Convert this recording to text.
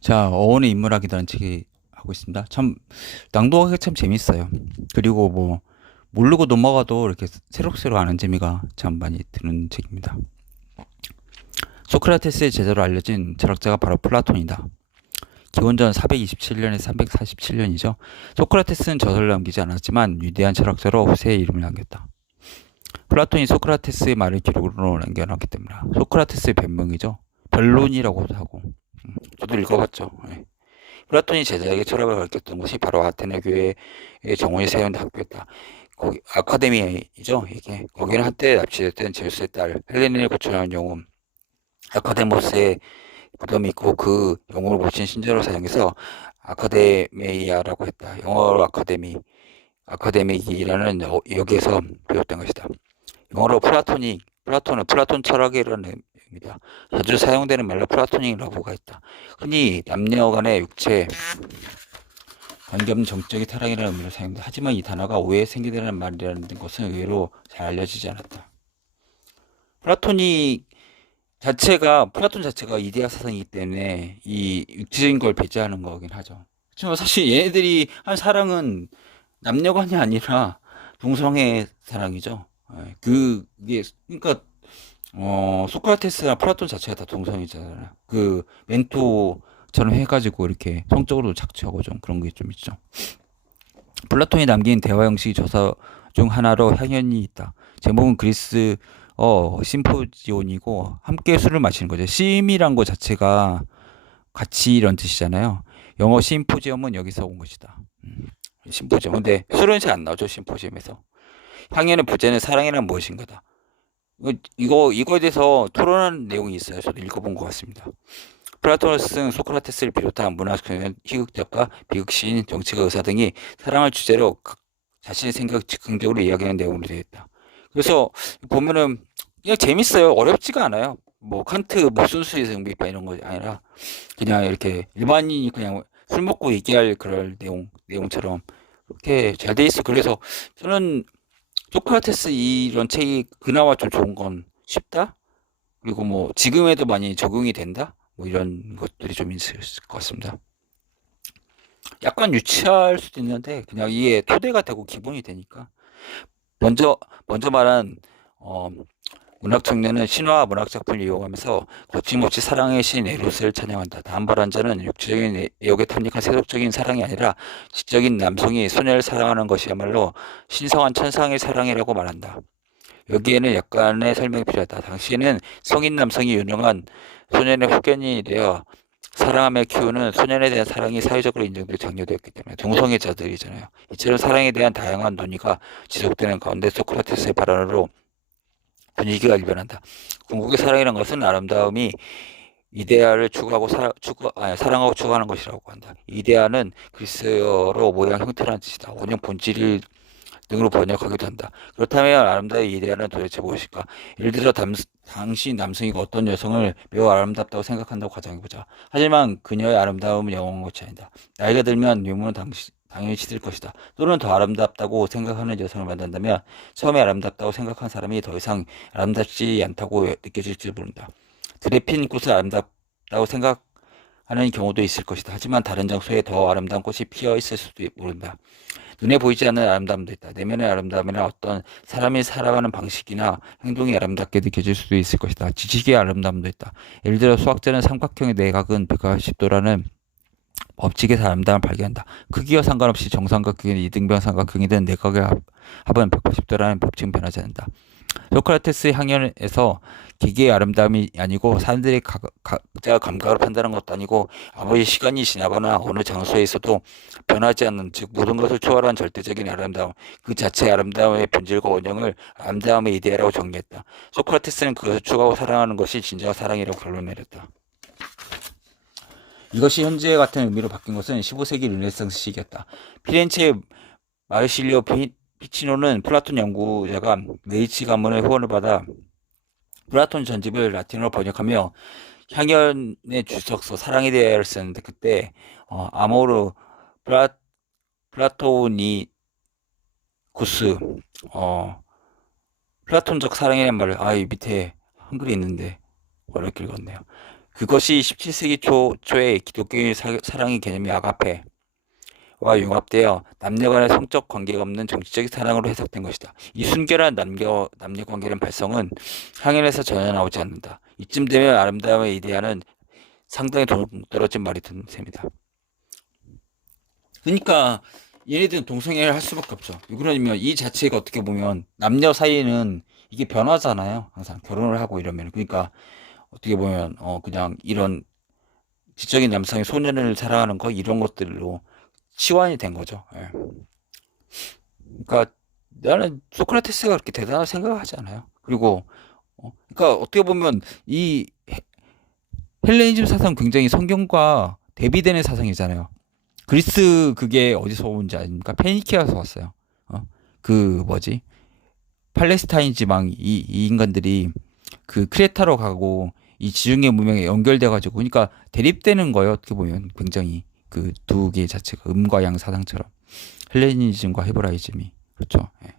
자, 어원의 인문학이라는 책이 하고 있습니다. 참 낭독하기 참 재밌어요. 그리고 뭐 모르고 넘어가도 이렇게 새록새록 아는 재미가 참 많이 드는 책입니다. 소크라테스의 제자로 알려진 철학자가 바로 플라톤이다. 기원전 427년에서 347년이죠. 소크라테스는 저서를 남기지 않았지만 위대한 철학자로 후세의 이름을 남겼다. 플라톤이 소크라테스의 말을 기록으로 남겨놨기 때문이다. 소크라테스의 변명이죠. 변론이라고도 하고. 저도 읽어봤죠. 예. 플라톤이 제자에게 철학을 가르쳤던 것이 바로 아테네 교회의 정원이 세운 학교였다. 거기 아카데미이죠. 이게 거기는 한때 납치됐던 제우스의 딸 헬레네를 고쳐놓은 영웅 아카데모스의 무덤이 있고 그 영웅을 모신 신전으로 사용해서 아카데미아라고 했다. 영어로 아카데믹이라는 여기에서 비롯된 것이다. 영어로 플라톤은 플라톤 철학이라는 의미다. 자주 사용되는 말로 플라토닉이라고가 있다. 흔히 남녀 간의 육체 관계없는 정적인 타락이라는 의미로 사용된다. 하지만 이 단어가 오해에 생기되는 말이라는 것은 의외로 잘 알려지지 않았다. 플라톤 자체가 이데아 사상이기 때문에 이 육체적인 걸 배제하는 거긴 하죠. 그렇지만 사실 얘네들이 한 사랑은 남녀간이 아니라 동성애 사랑이죠. 예, 그게 그러니까 소크라테스나 플라톤 자체가 다 동성이잖아요. 그 멘토처럼 해가지고 이렇게 성적으로 착취하고 좀 그런 게 좀 있죠. 플라톤이 남긴 대화 형식 저서 중 하나로 향연이 있다. 제목은 그리스 심포지온이고 함께 술을 마시는 거죠. 심이란 거 자체가 같이 이런 뜻이잖아요. 영어 심포지엄은 여기서 온 것이다. 심포지엄. 근데 술은 잘 안 나오죠. 심포지엄에서. 향연의 부제는 사랑이란 무엇인가다. 이거에 대해서 토론하는 내용이 있어요. 저도 읽어본 것 같습니다. 플라토스는 소크라테스를 비롯한 문학소년, 희극작가, 비극시인, 정치가, 의사 등이 사랑을 주제로 자신의 생각을 즉흥적으로 이야기하는 내용으로 되어 있다. 그래서 보면은 그냥 재밌어요. 어렵지가 않아요. 뭐 칸트 뭐 순수의 정비파 이런 거 아니라 그냥 이렇게 일반인이 그냥 술 먹고 얘기할 그럴 내용처럼 그렇게 잘 돼 있어. 그래서 저는 소크라테스 이런 책이 그나마 좀 좋은 건 쉽다. 그리고 뭐 지금에도 많이 적용이 된다. 뭐 이런 것들이 좀 있을 것 같습니다. 약간 유치할 수도 있는데 그냥 이게 토대가 되고 기본이 되니까 먼저 먼저 말한 어, 문학 청년은 신화와 문학 작품을 이용하면서 거침없이 사랑의 신 에로스를 찬양한다. 다음 발한 자는 육체적인 애욕에 탐닉한 세속적인 사랑이 아니라 지적인 남성이 소녀를 사랑하는 것이야말로 신성한 천상의 사랑이라고 말한다. 여기에는 약간의 설명이 필요하다. 당시에는 성인 남성이 유능한 소년의 후견인이 되어 사랑하며 키우는 소년에 대한 사랑이 사회적으로 인정되고 장려되었기 때문에 동성애자들이잖아요. 이처럼 사랑에 대한 다양한 논의가 지속되는 가운데 소크라테스의 발언으로 분위기가 일변한다. 궁극의 사랑이라는 것은 아름다움이 이데아를 추구하고 사랑하고 추구하는 것이라고 한다. 이데아는 그리스어로 모양 형태라는 뜻이다. 원형 본질 등으로 번역하기도 한다. 그렇다면 아름다움의 이데아는 도대체 무엇일까? 예를 들어 당시 남성이 어떤 여성을 매우 아름답다고 생각한다고 가정해보자. 하지만 그녀의 아름다움은 영원한 것이 아니다. 나이가 들면 유무는 당연히 시들 것이다. 또는 더 아름답다고 생각하는 여성을 만난다면 처음에 아름답다고 생각한 사람이 더 이상 아름답지 않다고 느껴질지 모른다. 들에 핀 꽃을 아름답다고 생각하는 경우도 있을 것이다. 하지만 다른 장소에 더 아름다운 꽃이 피어 있을 수도 모른다. 눈에 보이지 않는 아름다움도 있다. 내면의 아름다움이나 어떤 사람이 살아가는 방식이나 행동이 아름답게 느껴질 수도 있을 것이다. 지식의 아름다움도 있다. 예를 들어 수학자는 삼각형의 내각은 180도라는 법칙에서 아름다움을 발견한다. 크기와 상관없이 정삼각형이든 이등변 삼각형이든 내각의 합은 180도라는 법칙은 변하지 않는다. 소크라테스의 항연에서 기계의 아름다움이 아니고 사람들이 각자 감각을 판단하는 것도 아니고 아무리 시간이 지나거나 어느 장소에 있어도 변하지 않는 즉 모든 것을 초월한 절대적인 아름다움 그 자체의 아름다움의 본질과 원형을 아름다움의 이데아라고 정의했다. 소크라테스는 그것을 추구하고 사랑하는 것이 진정한 사랑이라고 결론 내렸다. 이것이 현재 같은 의미로 바뀐 것은 15세기 르네상스 시기였다. 피렌체의 마르실리오 피치노는 플라톤 연구자가 메이치 가문의 후원을 받아 플라톤 전집을 라틴어로 번역하며 향연의 주석서 사랑에 대하여를 쓰는데 그때 아모르 플라토니쿠스 어, 플라톤적 사랑이라는 말을 이 밑에 한글이 있는데 어렵게 읽었네요. 그것이 17세기 초에 기독교인의 사랑의 개념이 아가페와 융합되어 남녀 간의 성적 관계가 없는 정치적인 사랑으로 해석된 것이다. 이 순결한 남녀 관계는 발성은 항해에서 전혀 나오지 않는다. 이쯤 되면 아름다움의 이데아는 상당히 동떨어진 말이 든 셈이다. 그러니까 얘네들은 동성애를 할 수밖에 없죠. 그러면 이 자체가 어떻게 보면 남녀 사이는 이게 변화잖아요. 항상 결혼을 하고 이러면. 그러니까 어떻게 보면 그냥 이런 지적인 남성이 소년을 사랑하는 거 이런 것들로 치환이 된 거죠. 예. 그러니까 나는 소크라테스가 그렇게 대단하다고 생각하지 않아요. 그리고 그러니까 어떻게 보면 이 헬레니즘 사상 굉장히 성경과 대비되는 사상이잖아요. 그리스 그게 어디서 온지 아닙니까? 페니키아에서 왔어요. 그 뭐지? 팔레스타인 지방 이 인간들이 그 크레타로 가고 이 지중해 문명에 연결돼 가지고 그러니까 대립되는 거예요. 어떻게 보면 굉장히 그 두 개 자체가 음과 양 사상처럼 헬레니즘과 헤브라이즘이 그렇죠. 예.